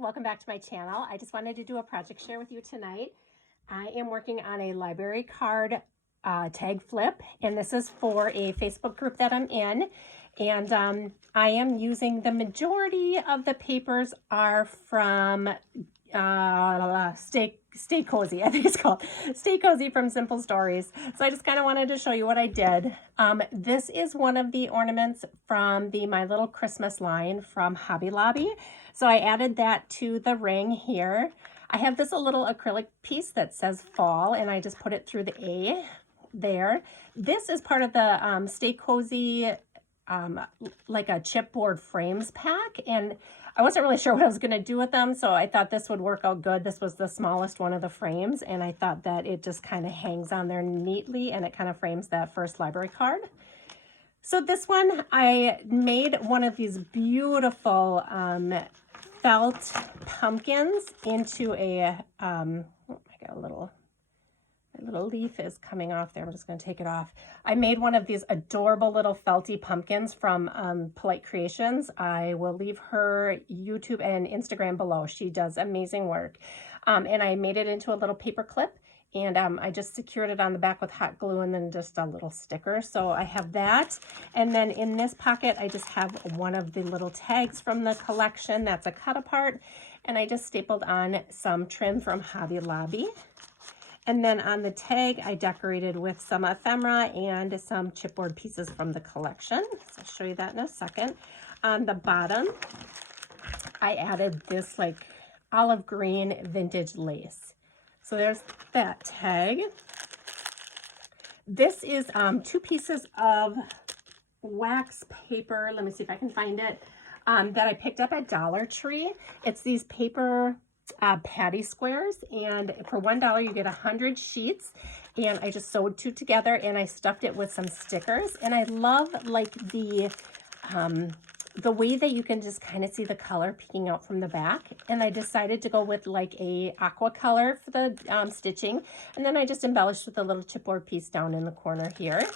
welcome back to my channel. I just wanted to do a project share with you tonight. I am working on a library card tag flip, and this is for a Facebook group that I'm in. And I am using, the majority of the papers are from Stay Cozy, I think it's called. Stay Cozy from Simple Stories. So I just kind of wanted to show you what I did. This is one of the ornaments from the My Little Christmas line from Hobby Lobby. So I added that to the ring here. I have this a little acrylic piece that says fall, and I just put it through the A there. This is part of the Stay Cozy like a chipboard frames pack, and I wasn't really sure what I was going to do with them, so I thought this would work out good. This was the smallest one of the frames, and I thought that it just kind of hangs on there neatly, and it kind of frames that first library card. So this one, I made one of these beautiful felt pumpkins into a, I got a little leaf is coming off there. I'm just going to take it off. I made one of these adorable little felty pumpkins from Polite Creations. I will leave her YouTube and Instagram below. She does amazing work. And I made it into a little paper clip, and I just secured it on the back with hot glue and then just a little sticker. So I have that. And then in this pocket, I just have one of the little tags from the collection. That's a cut apart. And I just stapled on some trim from Hobby Lobby. And then on the tag, I decorated with some ephemera and some chipboard pieces from the collection. So I'll show you that in a second. On the bottom, I added this like olive green vintage lace. So there's that tag. This is 2 pieces of wax paper. Let me see if I can find it. That I picked up at Dollar Tree. It's these paper patty squares, and for $1 you get 100 sheets, and I just sewed 2 together, and I stuffed it with some stickers. And I love like the way that you can just kind of see the color peeking out from the back, and I decided to go with like a aqua color for the stitching, and then I just embellished with a little chipboard piece down in the corner here.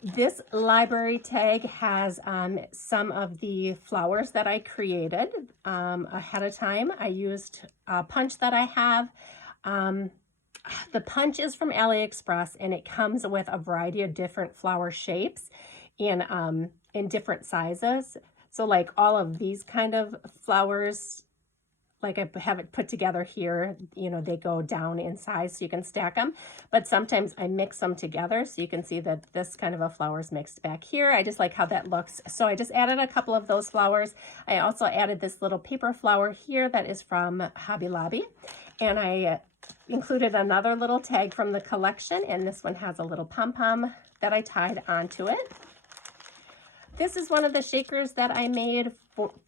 This library tag has some of the flowers that I created ahead of time. I used a punch that I have. The punch is from AliExpress, and it comes with a variety of different flower shapes in different sizes. So like all of these kind of flowers, like I have it put together here, you know, they go down in size so you can stack them. But sometimes I mix them together so you can see that this kind of a flower is mixed back here. I just like how that looks. So I just added a couple of those flowers. I also added this little paper flower here that is from Hobby Lobby. And I included another little tag from the collection, and this one has a little pom-pom that I tied onto it. This is one of the shakers that I made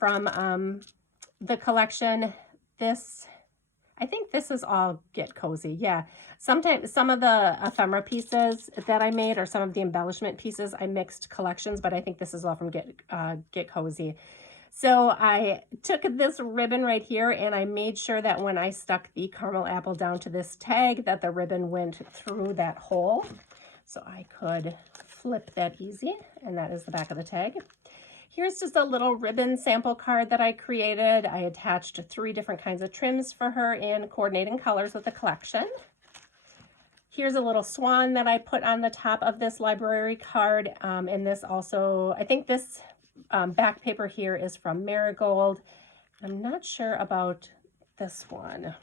from the collection. I think this is all Get Cozy. Yeah, sometimes some of the ephemera pieces that I made, or some of the embellishment pieces, I mixed collections, but I think this is all from Get Cozy. So I took this ribbon right here, and I made sure that when I stuck the caramel apple down to this tag, that the ribbon went through that hole, so I could flip that easy. And that is the back of the tag. Here's just a little ribbon sample card that I created. I attached 3 different kinds of trims for her in coordinating colors with the collection. Here's a little swan that I put on the top of this library card. And this also, I think this back paper here is from Marigold. I'm not sure about this one.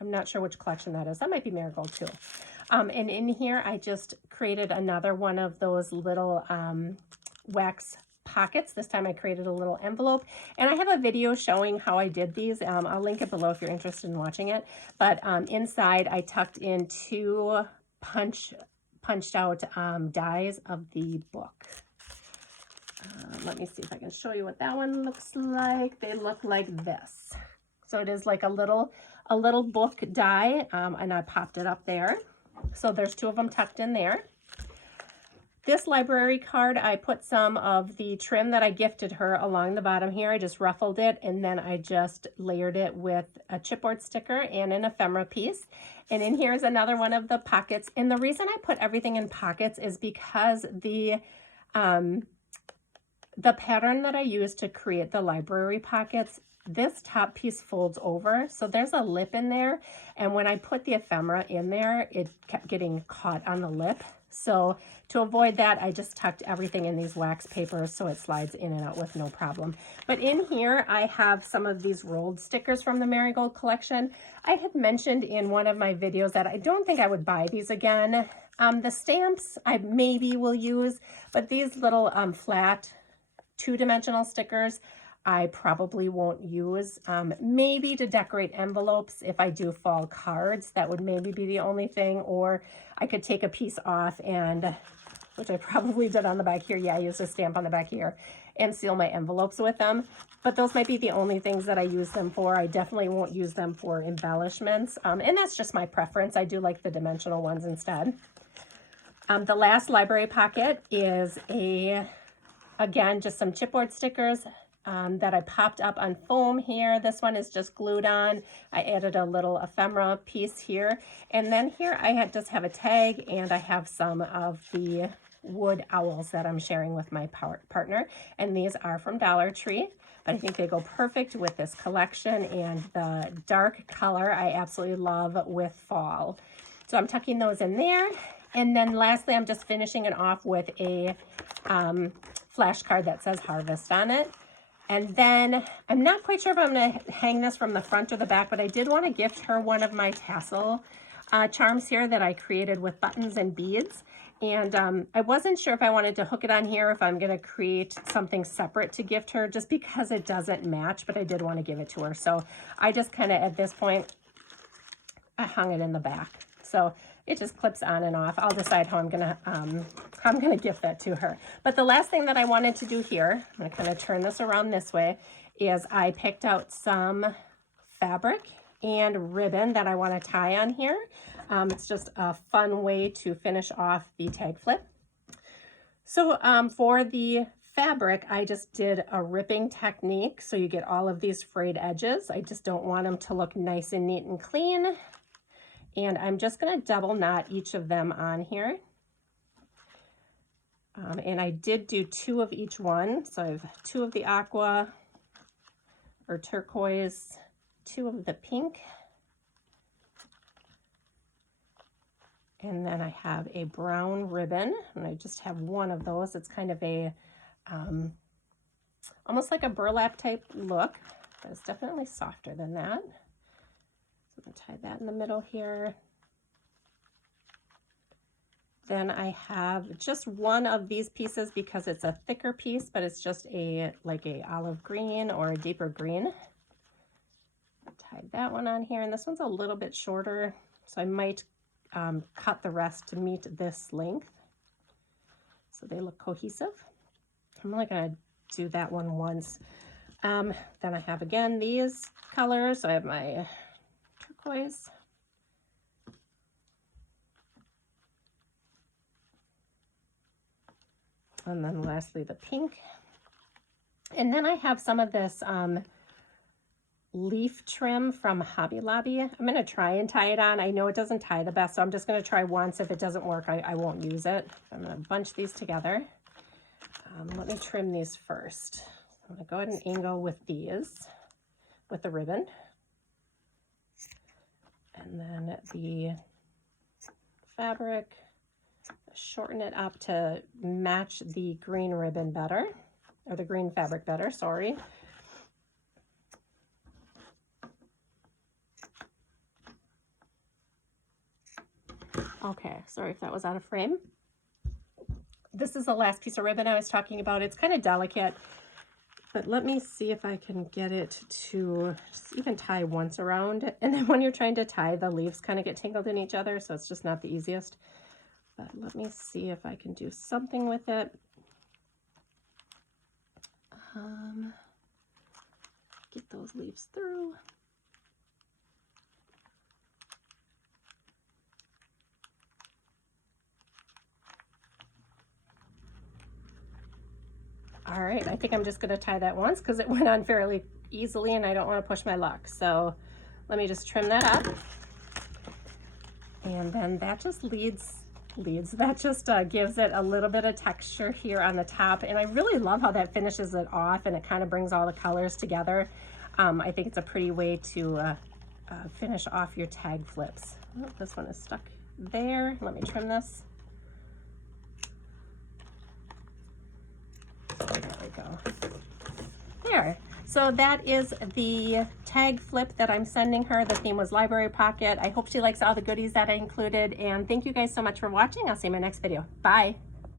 I'm not sure which collection that is. That might be Marigold too. And in here, I just created another one of those little wax pockets. This time I created a little envelope, and I have a video showing how I did these. I'll link it below if you're interested in watching it. But inside I tucked in 2 punched out dies of the book. Let me see if I can show you what that one looks like. They look like this. So it is like a little book die, and I popped it up there. So there's 2 of them tucked in there. This library card, I put some of the trim that I gifted her along the bottom here. I just ruffled it, and then I just layered it with a chipboard sticker and an ephemera piece. And in here is another one of the pockets. And the reason I put everything in pockets is because the pattern that I used to create the library pockets this top piece folds over, so there's a lip in there, and when I put the ephemera in there, it kept getting caught on the lip. So to avoid that, I just tucked everything in these wax papers so it slides in and out with no problem. But in here, I have some of these rolled stickers from the Marigold collection. I had mentioned in one of my videos that I don't think I would buy these again. The stamps I maybe will use, but these little flat two-dimensional stickers I probably won't use. Maybe to decorate envelopes if I do fall cards, that would maybe be the only thing, or I could take a piece off and, which I probably did on the back here, yeah, I used a stamp on the back here, and seal my envelopes with them. But those might be the only things that I use them for. I definitely won't use them for embellishments, and that's just my preference. I do like the dimensional ones instead. The last library pocket is again, just some chipboard stickers that I popped up on foam here. This one is just glued on. I added a little ephemera piece here. And then here I just have a tag, and I have some of the wood owls that I'm sharing with my partner. And these are from Dollar Tree. But I think they go perfect with this collection, and the dark color I absolutely love with fall. So I'm tucking those in there. And then lastly, I'm just finishing it off with a flash card that says Harvest on it. And then I'm not quite sure if I'm going to hang this from the front or the back, but I did want to gift her one of my tassel charms here that I created with buttons and beads. And I wasn't sure if I wanted to hook it on here, if I'm going to create something separate to gift her, just because it doesn't match, but I did want to give it to her. So I just kind of, at this point, I hung it in the back. So it just clips on and off. I'll decide how I'm gonna gift that to her. But the last thing that I wanted to do here, I'm gonna kind of turn this around this way, is I picked out some fabric and ribbon that I want to tie on here. It's just a fun way to finish off the tag flip. So for the fabric, I just did a ripping technique, so you get all of these frayed edges. I just don't want them to look nice and neat and clean. And I'm just going to double knot each of them on here. And I did do 2 of each one. So I have 2 of the aqua or turquoise, 2 of the pink. And then I have a brown ribbon, and I just have 1 of those. It's kind of a, almost like a burlap type look, but it's definitely softer than that. I'm going to tie that in the middle here. Then I have just 1 of these pieces because it's a thicker piece, but it's just like a olive green or a deeper green. Tie that one on here, and this one's a little bit shorter, so I might cut the rest to meet this length so they look cohesive. I'm only going to do that one once. Then I have, again, these colors. So I have my turquoise, and then lastly the pink. And then I have some of this leaf trim from Hobby Lobby. I'm going to try and tie it on. I know it doesn't tie the best, so I'm just going to try once. If it doesn't work, I won't use it. I'm going to bunch these together. Let me trim these first. I'm going to go ahead and angle with these, with the ribbon. And then the fabric, shorten it up to match the green ribbon better, or the green fabric better, sorry. Okay, sorry if that was out of frame. This is the last piece of ribbon I was talking about. It's kind of delicate, but let me see if I can get it to just even tie once around. And then when you're trying to tie, the leaves kind of get tangled in each other, so it's just not the easiest. But let me see if I can do something with it. Get those leaves through. All right, I think I'm just gonna tie that once because it went on fairly easily and I don't want to push my luck. So let me just trim that up. And then that just that just gives it a little bit of texture here on the top. And I really love how that finishes it off and it kind of brings all the colors together. I think it's a pretty way to finish off your tag flips. Oh, this one is stuck there. Let me trim this. There we go. There. So that is the tag flip that I'm sending her. The theme was Library Pocket. I hope she likes all the goodies that I included. And thank you guys so much for watching. I'll see you in my next video. Bye.